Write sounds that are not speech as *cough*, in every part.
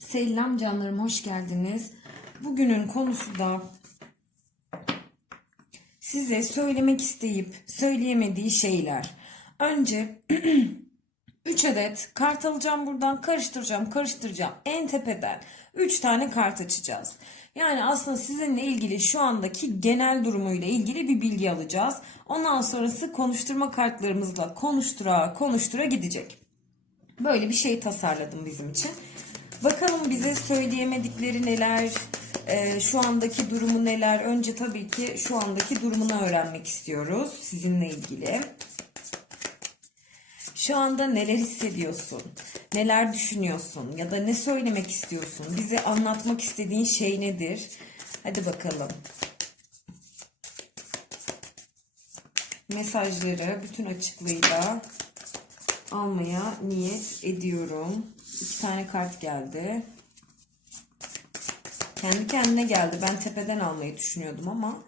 Selam canlarım hoş geldiniz. Bugünün konusu da size söylemek isteyip söyleyemediği şeyler. Önce *clears throat* 3 adet kart alacağım buradan karıştıracağım karıştıracağım en tepeden 3 tane kart açacağız. Yani aslında sizinle ilgili şu andaki genel durumuyla ilgili bir bilgi alacağız. Ondan sonrası konuşturma kartlarımızla konuştura konuştura gidecek. Böyle bir şey tasarladım bizim için. Bakalım bize söyleyemedikleri neler, e, şu andaki durumu neler. Önce tabii ki şu andaki durumunu öğrenmek istiyoruz sizinle ilgili. Şu anda neler hissediyorsun? Neler düşünüyorsun? Ya da ne söylemek istiyorsun? Bize anlatmak istediğin şey nedir? Hadi bakalım. Mesajları bütün açıklığıyla almaya niyet ediyorum. İki tane kart geldi. Kendi kendine geldi. Ben tepeden almayı düşünüyordum ama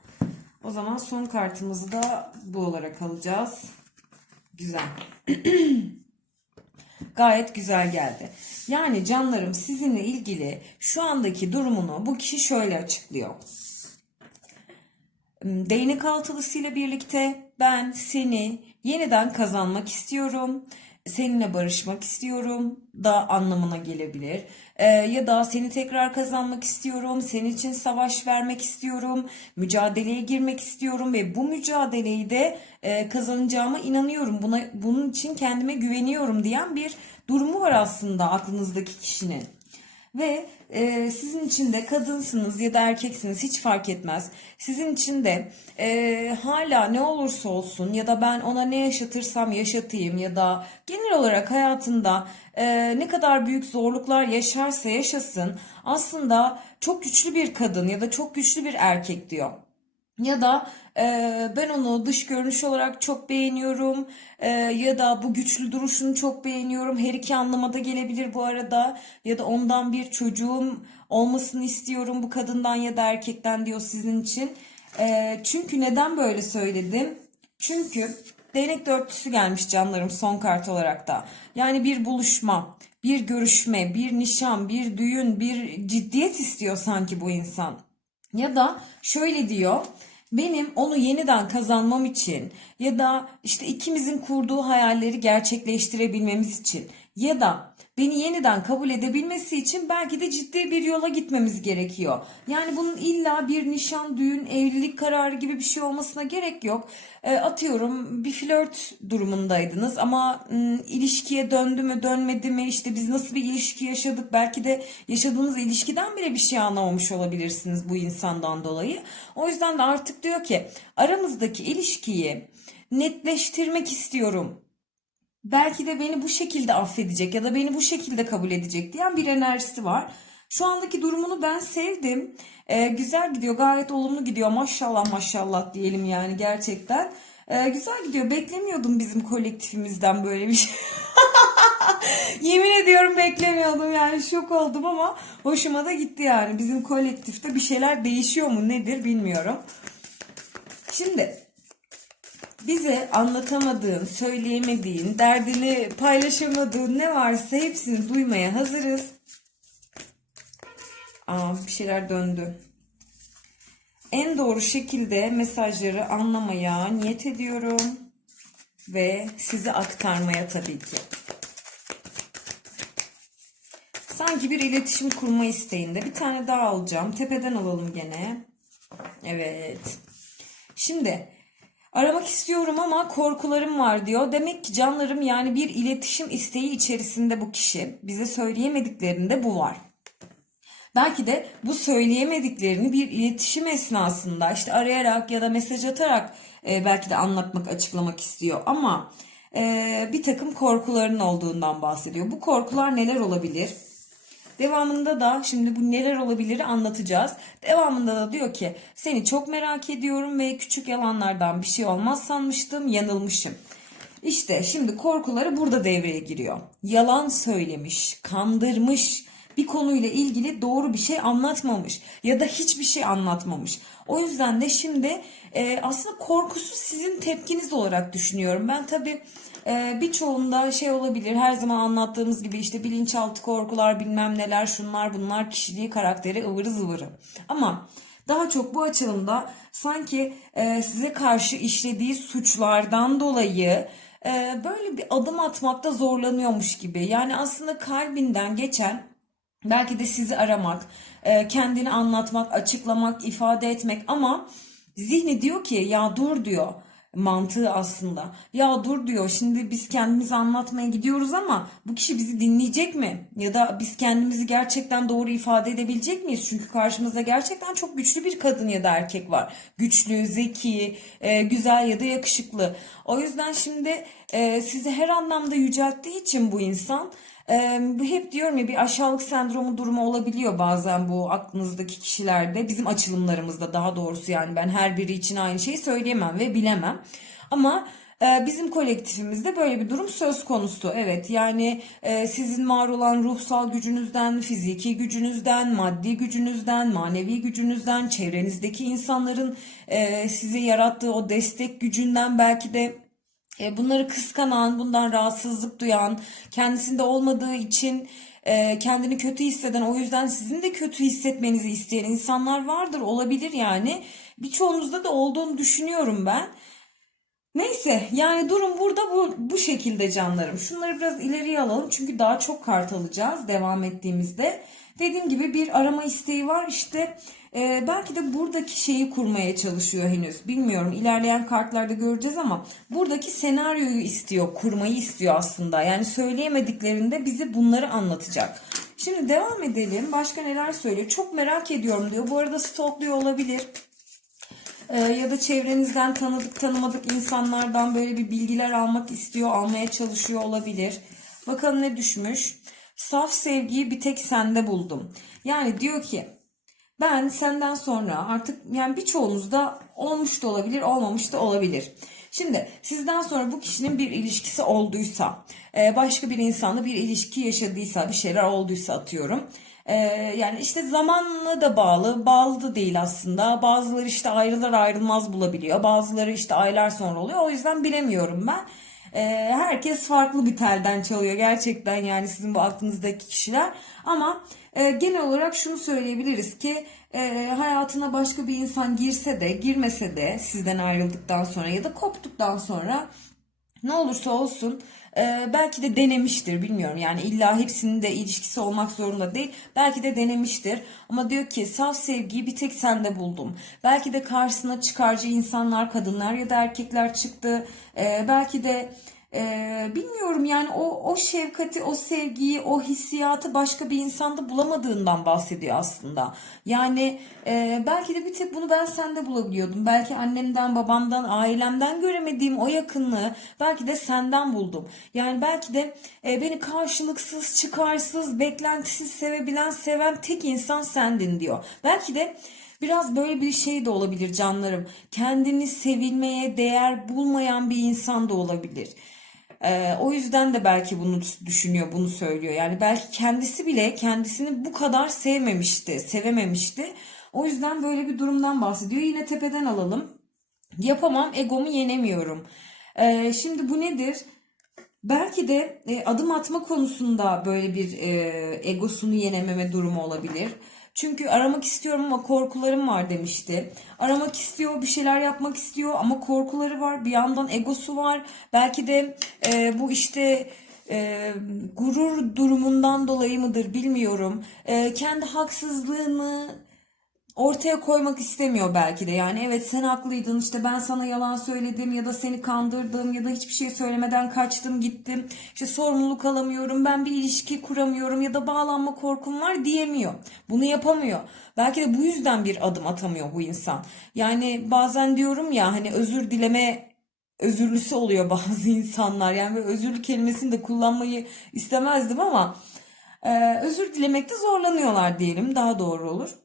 o zaman son kartımızı da bu olarak alacağız. Güzel. *clears throat* Gayet güzel geldi. Yani canlarım sizinle ilgili şu andaki durumunu bu kişi şöyle açıklıyor. Değnek altılısıyla birlikte ben seni yeniden kazanmak istiyorum. Seninle barışmak istiyorum da anlamına gelebilir. Ee, ya da seni tekrar kazanmak istiyorum. Senin için savaş vermek istiyorum. Mücadeleye girmek istiyorum ve bu mücadeleyi de e, kazanacağıma inanıyorum. Buna bunun için kendime güveniyorum diyen bir durumu var aslında aklınızdaki kişinin. Ve e, sizin için de kadınsınız ya da erkeksiniz hiç fark etmez. Sizin için de e, hala ne olursa olsun ya da ben ona ne yaşatırsam yaşatayım ya da genel olarak hayatında e, ne kadar büyük zorluklar yaşarsa yaşasın aslında çok güçlü bir kadın ya da çok güçlü bir erkek diyor. Ya da e, ben onu dış görünüş olarak çok beğeniyorum e, ya da bu güçlü duruşunu çok beğeniyorum. Her iki anlamada gelebilir bu arada. Ya da ondan bir çocuğum olmasını istiyorum bu kadından ya da erkekten diyor sizin için. E, çünkü neden böyle söyledim? Çünkü değnek dörtlüsü gelmiş canlarım son kart olarak da. Yani bir buluşma, bir görüşme, bir nişan, bir düğün, bir ciddiyet istiyor sanki bu insan. Ya da şöyle diyor. Benim onu yeniden kazanmam için ya da işte ikimizin kurduğu hayalleri gerçekleştirebilmemiz için ya da beni yeniden kabul edebilmesi için belki de ciddi bir yola gitmemiz gerekiyor. Yani bunun illa bir nişan, düğün, evlilik kararı gibi bir şey olmasına gerek yok. E, atıyorum bir flört durumundaydınız ama m, ilişkiye döndü mü dönmedi mi işte biz nasıl bir ilişki yaşadık belki de yaşadığınız ilişkiden bile bir şey anlamamış olabilirsiniz bu insandan dolayı. O yüzden de artık diyor ki aramızdaki ilişkiyi netleştirmek istiyorum belki de beni bu şekilde affedecek ya da beni bu şekilde kabul edecek diyen bir enerjisi var. Şu andaki durumunu ben sevdim. Ee, güzel gidiyor, gayet olumlu gidiyor. Maşallah maşallah diyelim yani gerçekten. Ee, güzel gidiyor. Beklemiyordum bizim kolektifimizden böyle bir şey. *laughs* Yemin ediyorum beklemiyordum yani şok oldum ama hoşuma da gitti yani. Bizim kolektifte bir şeyler değişiyor mu nedir bilmiyorum. Şimdi bize anlatamadığın, söyleyemediğin, derdini paylaşamadığın ne varsa hepsini duymaya hazırız. Aa, bir şeyler döndü. En doğru şekilde mesajları anlamaya niyet ediyorum ve size aktarmaya tabii ki. Sanki bir iletişim kurma isteğinde. Bir tane daha alacağım. Tepeden alalım gene. Evet. Şimdi Aramak istiyorum ama korkularım var diyor. Demek ki canlarım yani bir iletişim isteği içerisinde bu kişi. Bize söyleyemediklerinde bu var. Belki de bu söyleyemediklerini bir iletişim esnasında işte arayarak ya da mesaj atarak e, belki de anlatmak, açıklamak istiyor. Ama e, bir takım korkuların olduğundan bahsediyor. Bu korkular neler olabilir? Devamında da şimdi bu neler olabilir anlatacağız. Devamında da diyor ki seni çok merak ediyorum ve küçük yalanlardan bir şey olmaz sanmıştım yanılmışım. İşte şimdi korkuları burada devreye giriyor. Yalan söylemiş, kandırmış, bir konuyla ilgili doğru bir şey anlatmamış ya da hiçbir şey anlatmamış. O yüzden de şimdi e, aslında korkusu sizin tepkiniz olarak düşünüyorum. Ben tabii e, birçoğunda şey olabilir her zaman anlattığımız gibi işte bilinçaltı korkular bilmem neler şunlar bunlar kişiliği karakteri ıvırı zıvırı. Ama daha çok bu açılımda sanki e, size karşı işlediği suçlardan dolayı e, böyle bir adım atmakta zorlanıyormuş gibi. Yani aslında kalbinden geçen belki de sizi aramak, e, kendini anlatmak, açıklamak, ifade etmek ama zihni diyor ki ya dur diyor mantığı aslında. Ya dur diyor şimdi biz kendimizi anlatmaya gidiyoruz ama bu kişi bizi dinleyecek mi? Ya da biz kendimizi gerçekten doğru ifade edebilecek miyiz? Çünkü karşımızda gerçekten çok güçlü bir kadın ya da erkek var. Güçlü, zeki, e, güzel ya da yakışıklı. O yüzden şimdi e, sizi her anlamda yücelttiği için bu insan bu hep diyorum ya bir aşağılık sendromu durumu olabiliyor bazen bu aklınızdaki kişilerde. Bizim açılımlarımızda daha doğrusu yani ben her biri için aynı şeyi söyleyemem ve bilemem. Ama e, bizim kolektifimizde böyle bir durum söz konusu. Evet yani e, sizin var olan ruhsal gücünüzden, fiziki gücünüzden, maddi gücünüzden, manevi gücünüzden, çevrenizdeki insanların e, size yarattığı o destek gücünden belki de bunları kıskanan, bundan rahatsızlık duyan, kendisinde olmadığı için e, kendini kötü hisseden, o yüzden sizin de kötü hissetmenizi isteyen insanlar vardır, olabilir yani. Birçoğunuzda da olduğunu düşünüyorum ben. Neyse yani durum burada bu, bu şekilde canlarım. Şunları biraz ileriye alalım çünkü daha çok kart alacağız devam ettiğimizde. Dediğim gibi bir arama isteği var işte e, belki de buradaki şeyi kurmaya çalışıyor henüz. Bilmiyorum ilerleyen kartlarda göreceğiz ama buradaki senaryoyu istiyor, kurmayı istiyor aslında. Yani söyleyemediklerinde bize bunları anlatacak. Şimdi devam edelim. Başka neler söylüyor? Çok merak ediyorum diyor. Bu arada stalkluyor olabilir. Ee, ya da çevrenizden tanıdık tanımadık insanlardan böyle bir bilgiler almak istiyor, almaya çalışıyor olabilir. Bakalım ne düşmüş. Saf sevgiyi bir tek sende buldum. Yani diyor ki ben senden sonra artık yani birçoğunuzda olmuş da olabilir, olmamış da olabilir. Şimdi sizden sonra bu kişinin bir ilişkisi olduysa, e, başka bir insanla bir ilişki yaşadıysa, bir şeyler olduysa atıyorum. E, yani işte zamanla da bağlı, bağlı da değil aslında. Bazıları işte ayrılar ayrılmaz bulabiliyor, bazıları işte aylar sonra oluyor. O yüzden bilemiyorum ben. E, herkes farklı bir telden çalıyor gerçekten yani sizin bu aklınızdaki kişiler. Ama e, genel olarak şunu söyleyebiliriz ki e, hayatına başka bir insan girse de girmese de sizden ayrıldıktan sonra ya da koptuktan sonra ne olursa olsun e, belki de denemiştir bilmiyorum. Yani illa hepsinin de ilişkisi olmak zorunda değil. Belki de denemiştir. Ama diyor ki saf sevgiyi bir tek sende buldum. Belki de karşısına çıkarcı insanlar kadınlar ya da erkekler çıktı. E, belki de ee, bilmiyorum yani o o şefkati, o sevgiyi, o hissiyatı başka bir insanda bulamadığından bahsediyor aslında. Yani e, belki de bir tek bunu ben sende bulabiliyordum. Belki annemden, babamdan, ailemden göremediğim o yakınlığı belki de senden buldum. Yani belki de e, beni karşılıksız, çıkarsız, beklentisiz sevebilen, seven tek insan sendin diyor. Belki de Biraz böyle bir şey de olabilir canlarım. Kendini sevilmeye değer bulmayan bir insan da olabilir. Ee, o yüzden de belki bunu düşünüyor, bunu söylüyor. Yani belki kendisi bile kendisini bu kadar sevmemişti, sevememişti. O yüzden böyle bir durumdan bahsediyor. Yine tepeden alalım. Yapamam, egomu yenemiyorum. Ee, şimdi bu nedir? Belki de e, adım atma konusunda böyle bir e, egosunu yenememe durumu olabilir. Çünkü aramak istiyorum ama korkularım var demişti. Aramak istiyor, bir şeyler yapmak istiyor ama korkuları var. Bir yandan egosu var. Belki de e, bu işte e, gurur durumundan dolayı mıdır bilmiyorum. E, kendi haksızlığını ortaya koymak istemiyor belki de. Yani evet sen haklıydın işte ben sana yalan söyledim ya da seni kandırdım ya da hiçbir şey söylemeden kaçtım gittim. İşte sorumluluk alamıyorum ben bir ilişki kuramıyorum ya da bağlanma korkum var diyemiyor. Bunu yapamıyor. Belki de bu yüzden bir adım atamıyor bu insan. Yani bazen diyorum ya hani özür dileme özürlüsü oluyor *laughs* bazı insanlar. Yani özürlü kelimesini de kullanmayı istemezdim ama e, özür dilemekte zorlanıyorlar diyelim daha doğru olur.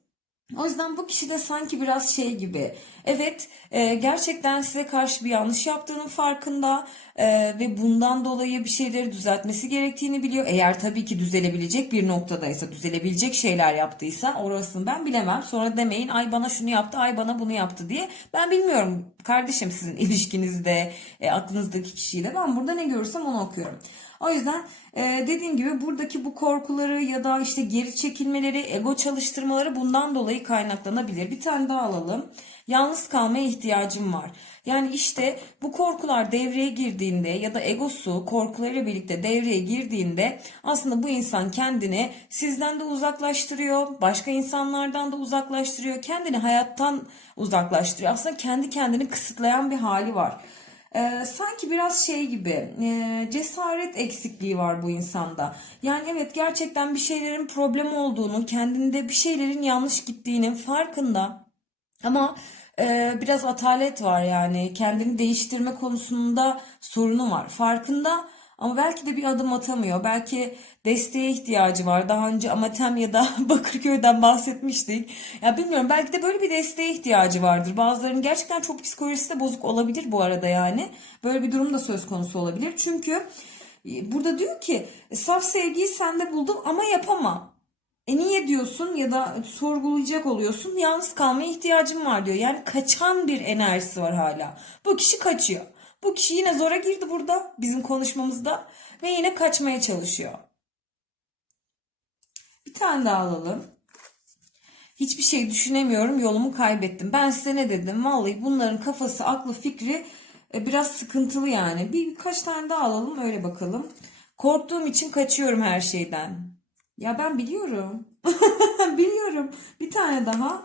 O yüzden bu kişi de sanki biraz şey gibi. Evet, e, gerçekten size karşı bir yanlış yaptığının farkında e, ve bundan dolayı bir şeyleri düzeltmesi gerektiğini biliyor. Eğer tabii ki düzelebilecek bir noktadaysa, düzelebilecek şeyler yaptıysa orasını ben bilemem. Sonra demeyin ay bana şunu yaptı, ay bana bunu yaptı diye. Ben bilmiyorum kardeşim sizin *laughs* ilişkinizde, e, aklınızdaki kişiyle. Ben burada ne görürsem onu okuyorum. O yüzden e, dediğim gibi buradaki bu korkuları ya da işte geri çekilmeleri, ego çalıştırmaları bundan dolayı kaynaklanabilir. Bir tane daha alalım. Yalnız kalmaya ihtiyacım var. Yani işte bu korkular devreye girdiğinde ya da egosu korkularıyla birlikte devreye girdiğinde aslında bu insan kendini sizden de uzaklaştırıyor, başka insanlardan da uzaklaştırıyor, kendini hayattan uzaklaştırıyor. Aslında kendi kendini kısıtlayan bir hali var. Ee, sanki biraz şey gibi e, cesaret eksikliği var bu insanda. Yani evet gerçekten bir şeylerin problem olduğunu, kendinde bir şeylerin yanlış gittiğinin farkında. Ama e, biraz atalet var yani kendini değiştirme konusunda sorunu var. Farkında ama belki de bir adım atamıyor. Belki desteğe ihtiyacı var. Daha önce Amatem ya da *laughs* Bakırköy'den bahsetmiştik. Ya bilmiyorum belki de böyle bir desteğe ihtiyacı vardır. Bazılarının gerçekten çok psikolojisi de bozuk olabilir bu arada yani. Böyle bir durum da söz konusu olabilir. Çünkü e, burada diyor ki saf sevgiyi sende buldum ama yapamam. E niye diyorsun ya da sorgulayacak oluyorsun. Yalnız kalmaya ihtiyacım var diyor. Yani kaçan bir enerjisi var hala. Bu kişi kaçıyor. Bu kişi yine zora girdi burada bizim konuşmamızda ve yine kaçmaya çalışıyor. Bir tane daha alalım. Hiçbir şey düşünemiyorum, yolumu kaybettim. Ben size ne dedim? Vallahi bunların kafası, aklı, fikri e, biraz sıkıntılı yani. Bir birkaç tane daha alalım, öyle bakalım. Korktuğum için kaçıyorum her şeyden. Ya ben biliyorum. *laughs* Biliyorum. Bir tane daha.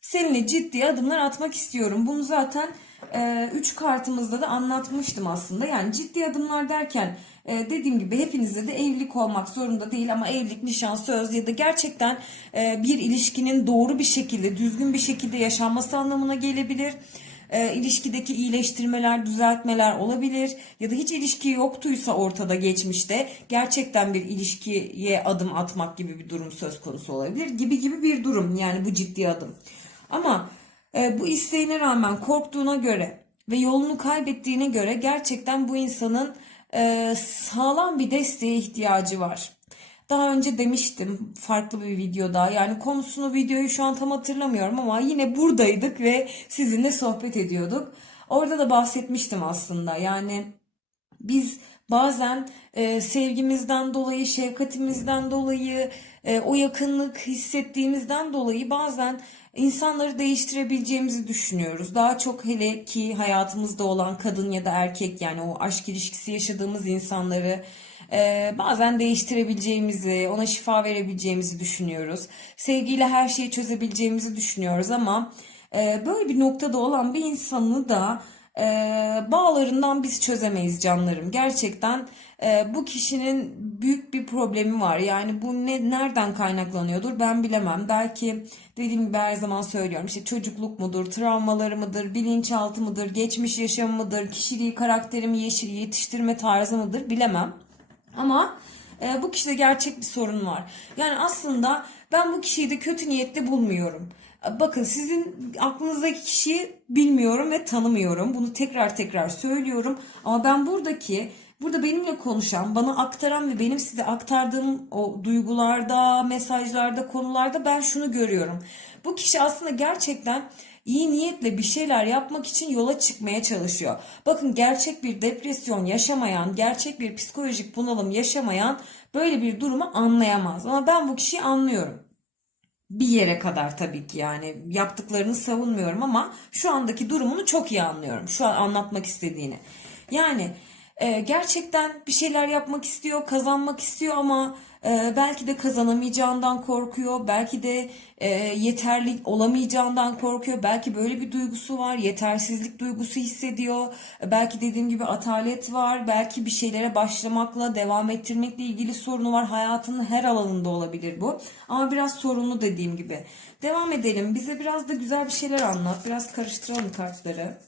Seninle ciddi adımlar atmak istiyorum. Bunu zaten 3 kartımızda da anlatmıştım aslında. Yani ciddi adımlar derken e, dediğim gibi hepinizde de evlilik olmak zorunda değil ama evlilik, nişan, söz ya da gerçekten e, bir ilişkinin doğru bir şekilde, düzgün bir şekilde yaşanması anlamına gelebilir. E, ilişkideki iyileştirmeler, düzeltmeler olabilir ya da hiç ilişki yoktuysa ortada geçmişte gerçekten bir ilişkiye adım atmak gibi bir durum söz konusu olabilir gibi gibi bir durum yani bu ciddi adım. Ama e, bu isteğine rağmen korktuğuna göre ve yolunu kaybettiğine göre gerçekten bu insanın e, sağlam bir desteğe ihtiyacı var. Daha önce demiştim farklı bir videoda yani konusunu videoyu şu an tam hatırlamıyorum ama yine buradaydık ve sizinle sohbet ediyorduk. Orada da bahsetmiştim aslında yani biz bazen e, sevgimizden dolayı, şefkatimizden dolayı, e, o yakınlık hissettiğimizden dolayı bazen insanları değiştirebileceğimizi düşünüyoruz. Daha çok hele ki hayatımızda olan kadın ya da erkek yani o aşk ilişkisi yaşadığımız insanları e, bazen değiştirebileceğimizi, ona şifa verebileceğimizi düşünüyoruz. Sevgiyle her şeyi çözebileceğimizi düşünüyoruz ama e, böyle bir noktada olan bir insanı da e, bağlarından biz çözemeyiz canlarım. Gerçekten e, bu kişinin büyük bir problemi var. Yani bu ne nereden kaynaklanıyordur ben bilemem. Belki dediğim gibi her zaman söylüyorum işte çocukluk mudur, travmaları mıdır, bilinçaltı mıdır, geçmiş yaşamı mıdır, kişiliği, karakterimi yeşil yetiştirme tarzı mıdır bilemem. Ama e, bu kişide gerçek bir sorun var. Yani aslında ben bu kişiyi de kötü niyetli bulmuyorum. Bakın sizin aklınızdaki kişiyi bilmiyorum ve tanımıyorum. Bunu tekrar tekrar söylüyorum. Ama ben buradaki burada benimle konuşan, bana aktaran ve benim size aktardığım o duygularda, mesajlarda, konularda ben şunu görüyorum. Bu kişi aslında gerçekten iyi niyetle bir şeyler yapmak için yola çıkmaya çalışıyor. Bakın gerçek bir depresyon yaşamayan, gerçek bir psikolojik bunalım yaşamayan böyle bir durumu anlayamaz. Ama ben bu kişiyi anlıyorum. Bir yere kadar tabii ki yani yaptıklarını savunmuyorum ama şu andaki durumunu çok iyi anlıyorum. Şu an anlatmak istediğini. Yani e, gerçekten bir şeyler yapmak istiyor, kazanmak istiyor ama e, belki de kazanamayacağından korkuyor, belki de e, yeterli olamayacağından korkuyor, belki böyle bir duygusu var, yetersizlik duygusu hissediyor, E, belki dediğim gibi atalet var, belki bir şeylere başlamakla, devam ettirmekle ilgili sorunu var. Hayatının her alanında olabilir bu. Ama biraz sorunlu dediğim gibi. Devam edelim. Bize biraz da güzel bir şeyler anlat. Biraz karıştıralım kartları.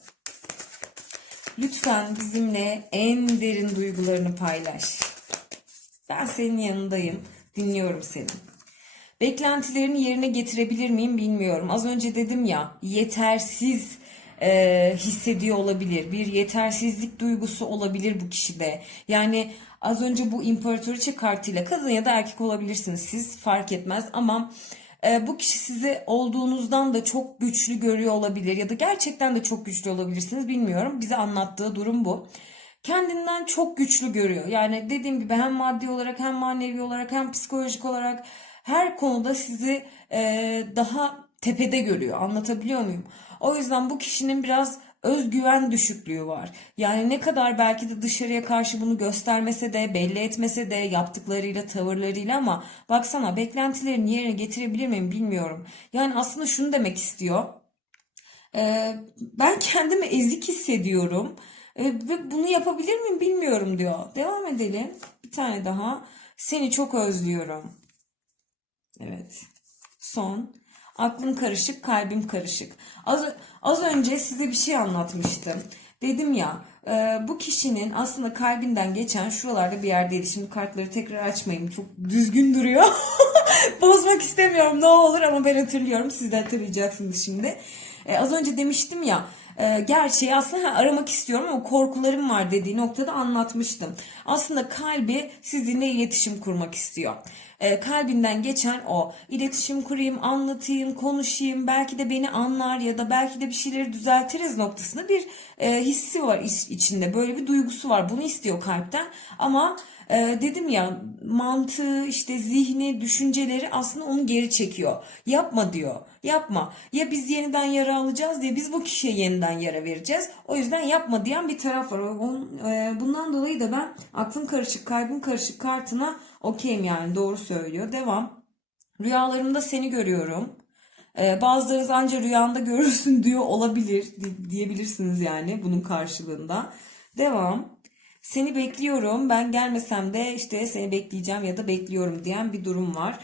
Lütfen bizimle en derin duygularını paylaş. Ben senin yanındayım. Dinliyorum seni. Beklentilerini yerine getirebilir miyim bilmiyorum. Az önce dedim ya yetersiz e, hissediyor olabilir. Bir yetersizlik duygusu olabilir bu kişide. Yani az önce bu imparatoriçe kartıyla kadın ya da erkek olabilirsiniz siz fark etmez ama e, bu kişi sizi olduğunuzdan da çok güçlü görüyor olabilir ya da gerçekten de çok güçlü olabilirsiniz bilmiyorum. Bize anlattığı durum bu. Kendinden çok güçlü görüyor. Yani dediğim gibi hem maddi olarak hem manevi olarak hem psikolojik olarak her konuda sizi e, daha tepede görüyor. Anlatabiliyor muyum? O yüzden bu kişinin biraz özgüven düşüklüğü var. Yani ne kadar belki de dışarıya karşı bunu göstermese de, belli etmese de, yaptıklarıyla, tavırlarıyla ama baksana beklentilerini yerine getirebilir miyim bilmiyorum. Yani aslında şunu demek istiyor. Ee, ben kendimi ezik hissediyorum Ee, ve bunu yapabilir miyim bilmiyorum diyor. Devam edelim. Bir tane daha. Seni çok özlüyorum. Evet. Son. Aklım karışık, kalbim karışık. Az, az önce size bir şey anlatmıştım. Dedim ya, e, bu kişinin aslında kalbinden geçen şuralarda bir yerdeydi. Şimdi kartları tekrar açmayayım. Çok düzgün duruyor. *laughs* Bozmak istemiyorum ne olur ama ben hatırlıyorum. Siz de hatırlayacaksınız şimdi. E, az önce demiştim ya, e, gerçeği aslında aramak istiyorum ama korkularım var dediği noktada anlatmıştım. Aslında kalbi sizinle iletişim kurmak istiyor. E, kalbinden geçen o. İletişim kurayım, anlatayım, konuşayım, belki de beni anlar ya da belki de bir şeyleri düzeltiriz noktasında bir e, hissi var iç- içinde. Böyle bir duygusu var. Bunu istiyor kalpten ama ee, dedim ya mantığı işte zihni düşünceleri aslında onu geri çekiyor. Yapma diyor. Yapma. Ya biz yeniden yara alacağız diye biz bu kişiye yeniden yara vereceğiz. O yüzden yapma diyen bir taraf var. Onun, e, bundan dolayı da ben aklım karışık kalbim karışık kartına okeyim yani doğru söylüyor. Devam. Rüyalarımda seni görüyorum. Ee, bazılarınız anca rüyanda görürsün *laughs* diyor olabilir di- diyebilirsiniz yani bunun karşılığında. Devam. Seni bekliyorum. Ben gelmesem de işte seni bekleyeceğim ya da bekliyorum diyen bir durum var.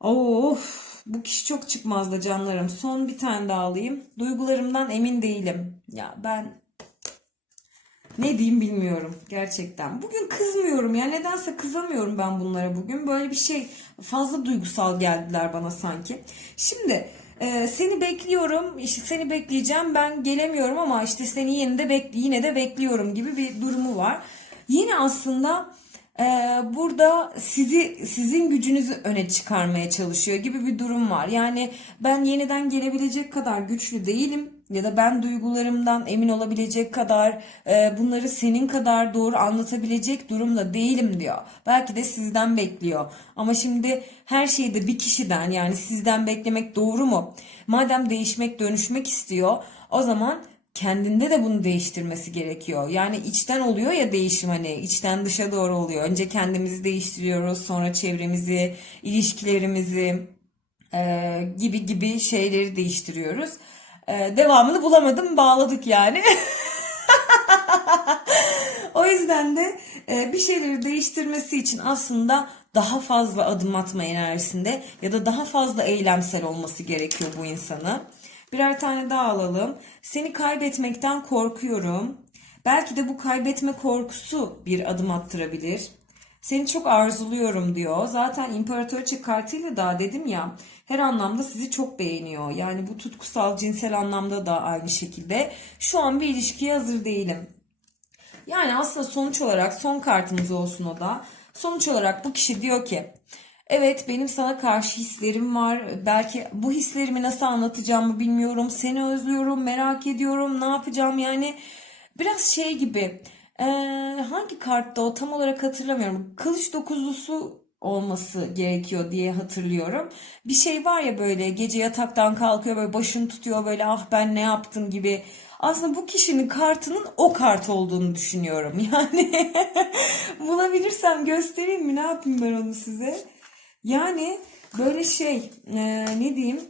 Of, bu kişi çok çıkmazdı canlarım. Son bir tane daha alayım. Duygularımdan emin değilim. Ya ben ne diyeyim bilmiyorum gerçekten. Bugün kızmıyorum ya nedense kızamıyorum ben bunlara bugün. Böyle bir şey fazla duygusal geldiler bana sanki. Şimdi e, seni bekliyorum işte seni bekleyeceğim ben gelemiyorum ama işte seni yine de bekli yine de bekliyorum gibi bir durumu var. Yine aslında e, burada sizi sizin gücünüzü öne çıkarmaya çalışıyor gibi bir durum var. Yani ben yeniden gelebilecek kadar güçlü değilim ya da ben duygularımdan emin olabilecek kadar e, bunları senin kadar doğru anlatabilecek durumda değilim diyor. Belki de sizden bekliyor. Ama şimdi her şeyi de bir kişiden yani sizden beklemek doğru mu? Madem değişmek, dönüşmek istiyor, o zaman kendinde de bunu değiştirmesi gerekiyor. Yani içten oluyor ya değişim hani içten dışa doğru oluyor. Önce kendimizi değiştiriyoruz, sonra çevremizi, ilişkilerimizi e, gibi gibi şeyleri değiştiriyoruz. E, devamını bulamadım, bağladık yani. *laughs* O yüzden de e, bir şeyleri değiştirmesi için aslında daha fazla adım atma enerjisinde ya da daha fazla eylemsel olması gerekiyor bu insanı. Birer tane daha alalım. Seni kaybetmekten korkuyorum. Belki de bu kaybetme korkusu bir adım attırabilir. Seni çok arzuluyorum diyor. Zaten imparatoriçe kartıyla da dedim ya her anlamda sizi çok beğeniyor. Yani bu tutkusal cinsel anlamda da aynı şekilde. Şu an bir ilişkiye hazır değilim. Yani aslında sonuç olarak son kartımız olsun o da. Sonuç olarak bu kişi diyor ki Evet benim sana karşı hislerim var. Belki bu hislerimi nasıl anlatacağımı bilmiyorum. Seni özlüyorum, merak ediyorum, ne yapacağım yani. Biraz şey gibi. Eee, hangi kartta o tam olarak hatırlamıyorum. Kılıç dokuzlusu olması gerekiyor diye hatırlıyorum. Bir şey var ya böyle gece yataktan kalkıyor böyle başını tutuyor böyle ah ben ne yaptım gibi. Aslında bu kişinin kartının o kart olduğunu düşünüyorum. *laughs* Yani bulabilirsem göstereyim mi ne yapayım ben onu size. Yani böyle şey e, ne diyeyim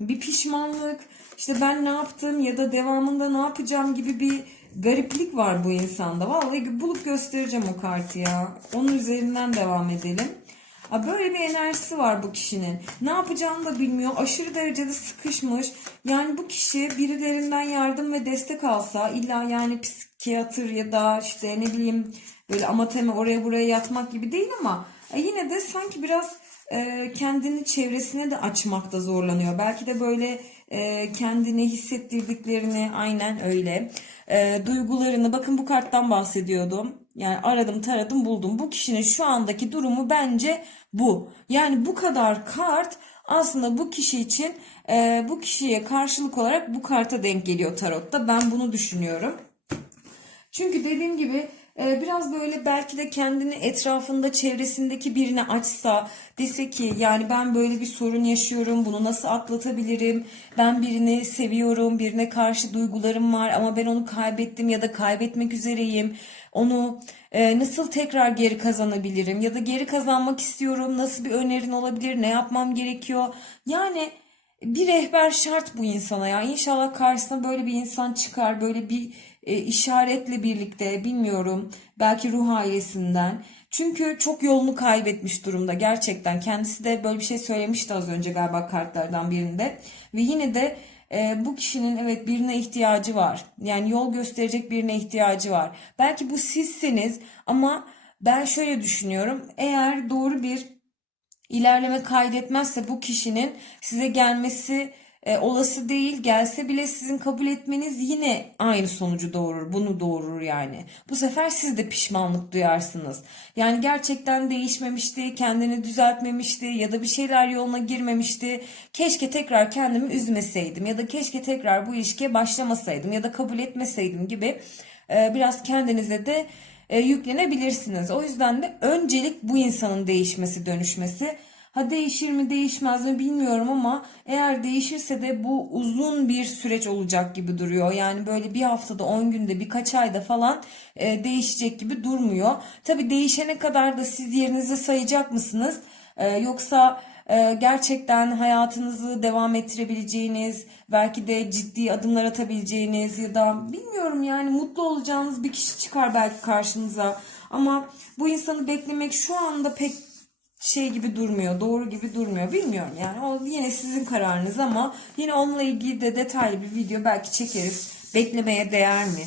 bir pişmanlık işte ben ne yaptım ya da devamında ne yapacağım gibi bir gariplik var bu insanda. Vallahi bulup göstereceğim o kartı ya. Onun üzerinden devam edelim. Böyle bir enerjisi var bu kişinin. Ne yapacağını da bilmiyor. Aşırı derecede sıkışmış. Yani bu kişi birilerinden yardım ve destek alsa illa yani psikiyatr ya da işte ne bileyim böyle amateme oraya buraya yatmak gibi değil ama e, yine de sanki biraz e, kendini çevresine de açmakta zorlanıyor. Belki de böyle e, kendini hissettirdiklerini aynen öyle. E, duygularını bakın bu karttan bahsediyordum. Yani aradım taradım buldum. Bu kişinin şu andaki durumu bence bu. Yani bu kadar kart aslında bu kişi için e, bu kişiye karşılık olarak bu karta denk geliyor tarotta. Ben bunu düşünüyorum. Çünkü dediğim gibi biraz böyle belki de kendini etrafında çevresindeki birine açsa dese ki yani ben böyle bir sorun yaşıyorum bunu nasıl atlatabilirim ben birini seviyorum birine karşı duygularım var ama ben onu kaybettim ya da kaybetmek üzereyim onu e, nasıl tekrar geri kazanabilirim ya da geri kazanmak istiyorum nasıl bir önerin olabilir ne yapmam gerekiyor yani bir rehber şart bu insana ya. İnşallah karşısına böyle bir insan çıkar. Böyle bir e, işaretle birlikte bilmiyorum. Belki ruh ailesinden. Çünkü çok yolunu kaybetmiş durumda gerçekten. Kendisi de böyle bir şey söylemişti az önce galiba kartlardan birinde. Ve yine de e, bu kişinin evet birine ihtiyacı var. Yani yol gösterecek birine ihtiyacı var. Belki bu sizsiniz ama ben şöyle düşünüyorum. Eğer doğru bir ilerleme kaydetmezse bu kişinin size gelmesi e, olası değil. Gelse bile sizin kabul etmeniz yine aynı sonucu doğurur. Bunu doğurur yani. Bu sefer siz de pişmanlık duyarsınız. Yani gerçekten değişmemişti, kendini düzeltmemişti ya da bir şeyler yoluna girmemişti. Keşke tekrar kendimi üzmeseydim ya da keşke tekrar bu ilişkiye başlamasaydım ya da kabul etmeseydim gibi e, biraz kendinize de e, yüklenebilirsiniz. O yüzden de öncelik bu insanın değişmesi, dönüşmesi. Ha değişir mi, değişmez mi bilmiyorum ama eğer değişirse de bu uzun bir süreç olacak gibi duruyor. Yani böyle bir haftada, 10 günde, birkaç ayda falan e, değişecek gibi durmuyor. Tabii değişene kadar da siz yerinizi sayacak mısınız? E, yoksa e, gerçekten hayatınızı devam ettirebileceğiniz, belki de ciddi adımlar atabileceğiniz ya da bilmiyorum yani mutlu olacağınız bir kişi çıkar belki karşınıza. Ama bu insanı beklemek şu anda pek şey gibi durmuyor, doğru gibi durmuyor. Bilmiyorum yani o yine sizin kararınız ama yine onunla ilgili de detaylı bir video belki çekeriz. Beklemeye değer mi?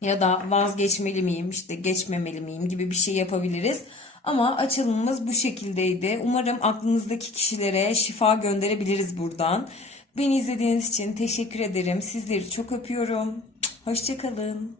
ya da vazgeçmeli miyim işte geçmemeli miyim gibi bir şey yapabiliriz. Ama açılımımız bu şekildeydi. Umarım aklınızdaki kişilere şifa gönderebiliriz buradan. Beni izlediğiniz için teşekkür ederim. Sizleri çok öpüyorum. Hoşçakalın.